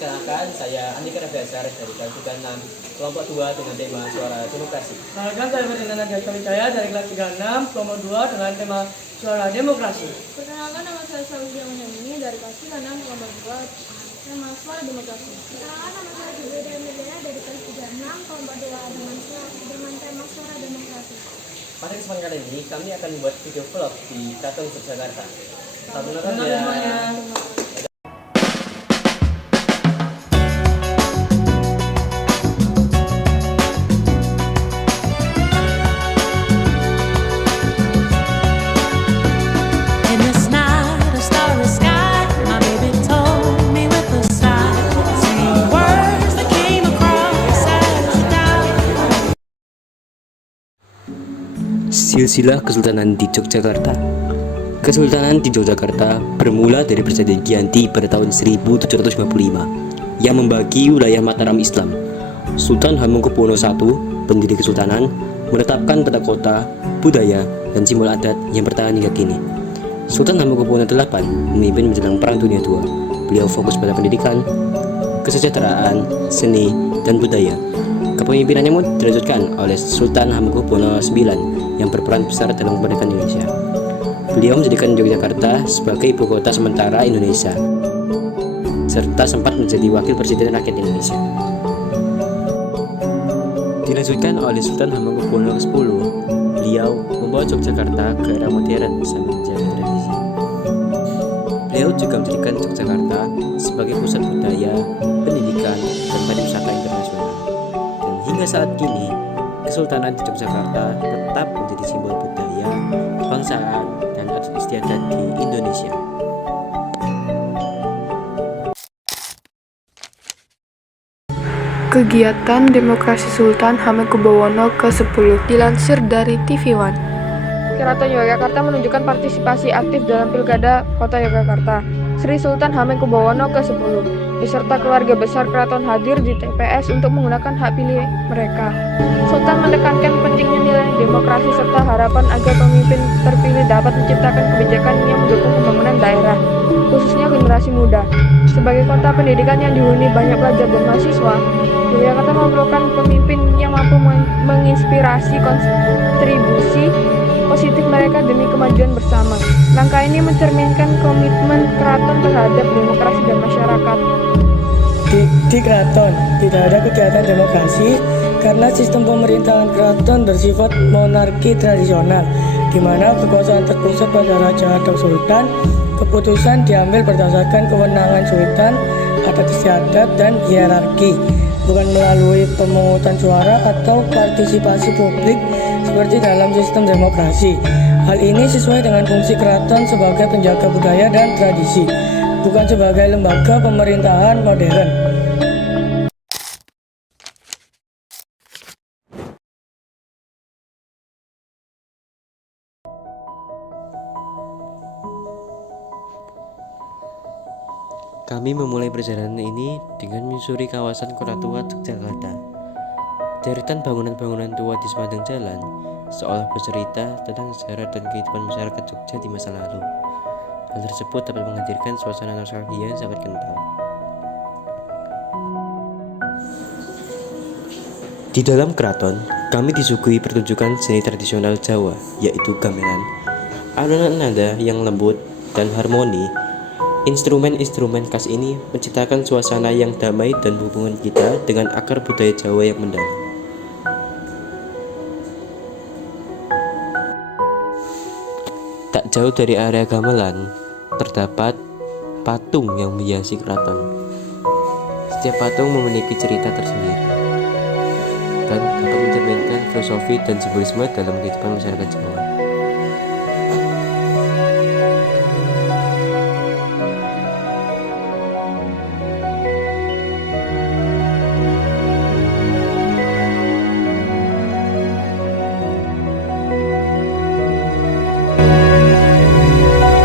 Perkenalkan, saya Andika Rafiasar dari kelas 36, kelompok 2 dengan tema Suara Demokrasi. Perkenalkan, saya Ferdinand Nadia Kawicaya dari kelas 36, kelompok 2 dengan tema Suara Demokrasi. Perkenalkan, nama saya Saludya Mulyani dari kelas 36, kelompok 2, tema Suara Demokrasi. Perkenalkan, nama saya Julia Demiana dari kelas 36, kelompok 2 dengan tema Suara Demokrasi. Pada kesempatan kali ini, kami akan membuat video vlog di Keraton Yogyakarta. Selamat menonton Selamat ya. semuanya. In this night, a starry sky, my baby told me with a sigh, saying words that came across as doubt. Silsilah Kesultanan di Yogyakarta. Kesultanan di Yogyakarta bermula dari Perjanjian Giyanti pada tahun 1755 yang membagi wilayah Mataram Islam. Sultan Hamengkubuwono I, pendiri kesultanan, menetapkan tata kota, budaya, dan simbol adat yang bertahan hingga kini. Sultan Hamengkubuwono VIII memimpin menjelang Perang Dunia II. Beliau fokus pada pendidikan, kesejahteraan, seni, dan budaya. Kepemimpinannya pun dilanjutkan oleh Sultan Hamengkubuwono IX yang berperan besar dalam kemerdekaan Indonesia. Beliau menjadikan Yogyakarta sebagai ibu kota sementara Indonesia, serta sempat menjadi wakil presiden rakyat Indonesia. Dilanjutkan oleh Sultan Hamengkubuwono X, beliau membawa Yogyakarta ke era modern sambil menjaga tradisi. Beliau juga menjadikan Yogyakarta sebagai pusat budaya, pendidikan, dan pariwisata internasional. Dan hingga saat kini, Kesultanan di Yogyakarta tetap menjadi simbol budaya, kebangsaan, dan adat istiadat di Indonesia. Kegiatan Demokrasi Sultan Hamengkubuwono ke-10 dilansir dari TV One. Keraton Yogyakarta menunjukkan partisipasi aktif dalam Pilkada Kota Yogyakarta. Sri Sultan Hamengkubuwono ke-10 beserta keluarga besar keraton hadir di TPS untuk menggunakan hak pilih mereka. Sultan menekankan pentingnya nilai demokrasi serta harapan agar pemimpin terpilih dapat menciptakan kebijakan yang mendukung pembangunan daerah, khususnya generasi muda. Sebagai kota pendidikan yang dihuni banyak pelajar dan mahasiswa, Yogyakarta memerlukan pemimpin yang mampu menginspirasi kontribusi positif mereka demi kemajuan bersama. Langkah ini mencerminkan komitmen keraton terhadap demokrasi dan masyarakat. Di keraton tidak ada kegiatan demokrasi karena sistem pemerintahan keraton bersifat monarki tradisional, di mana kekuasaan terpusat pada raja atau sultan. Keputusan diambil berdasarkan kewenangan sultan, adat istiadat, dan hierarki, bukan melalui pemungutan suara atau partisipasi publik seperti dalam sistem demokrasi. Hal ini sesuai dengan fungsi keraton sebagai penjaga budaya dan tradisi, bukan sebagai lembaga pemerintahan modern. Kami memulai perjalanan ini dengan menyusuri kawasan Kota Tua Yogyakarta. Deretan bangunan-bangunan tua di sepanjang jalan seolah bercerita tentang sejarah dan kehidupan masyarakat Jogja di masa lalu. Hal tersebut dapat menghadirkan suasana nostalgia yang sangat kental. Di dalam keraton, kami disuguhi pertunjukan seni tradisional Jawa, yaitu gamelan, alunan nada yang lembut dan harmoni. Instrumen-instrumen khas ini menciptakan suasana yang damai dan hubungan kita dengan akar budaya Jawa yang mendalam. Tak jauh dari area gamelan, terdapat patung yang menghiasi keraton. Setiap patung memiliki cerita tersendiri dan dapat mencerminkan filosofi dan simbolisme dalam kehidupan masyarakat Jawa.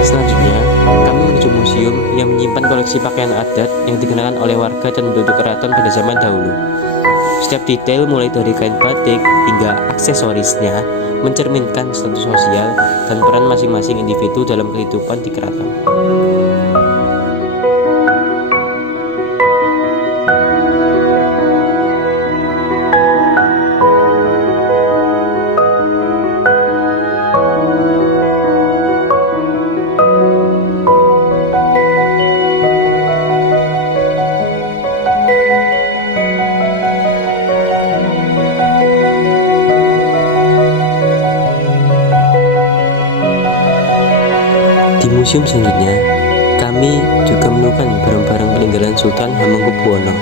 Selanjutnya, kami menuju museum yang menyimpan koleksi pakaian adat yang dikenakan oleh warga dan penduduk keraton pada zaman dahulu. Setiap detail mulai dari kain batik hingga aksesorisnya mencerminkan status sosial dan peran masing-masing individu dalam kehidupan di keraton. museum selanjutnya, kami juga menemukan barang-barang peninggalan Sultan Hamengkubuwono.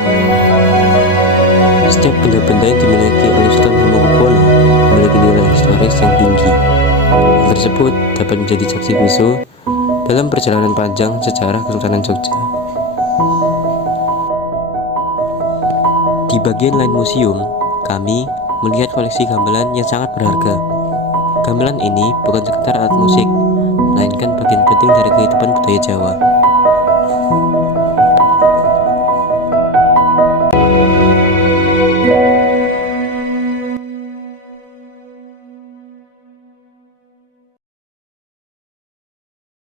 Setiap benda-benda yang dimiliki oleh Sultan Hamengkubuwono memiliki nilai historis yang tinggi. Hal tersebut dapat menjadi saksi bisu dalam perjalanan panjang sejarah Kesultanan Jogja. Di bagian lain museum, kami melihat koleksi gamelan yang sangat berharga. Gamelan ini bukan sekedar alat musik, melainkan bagian penting dari kehidupan budaya Jawa.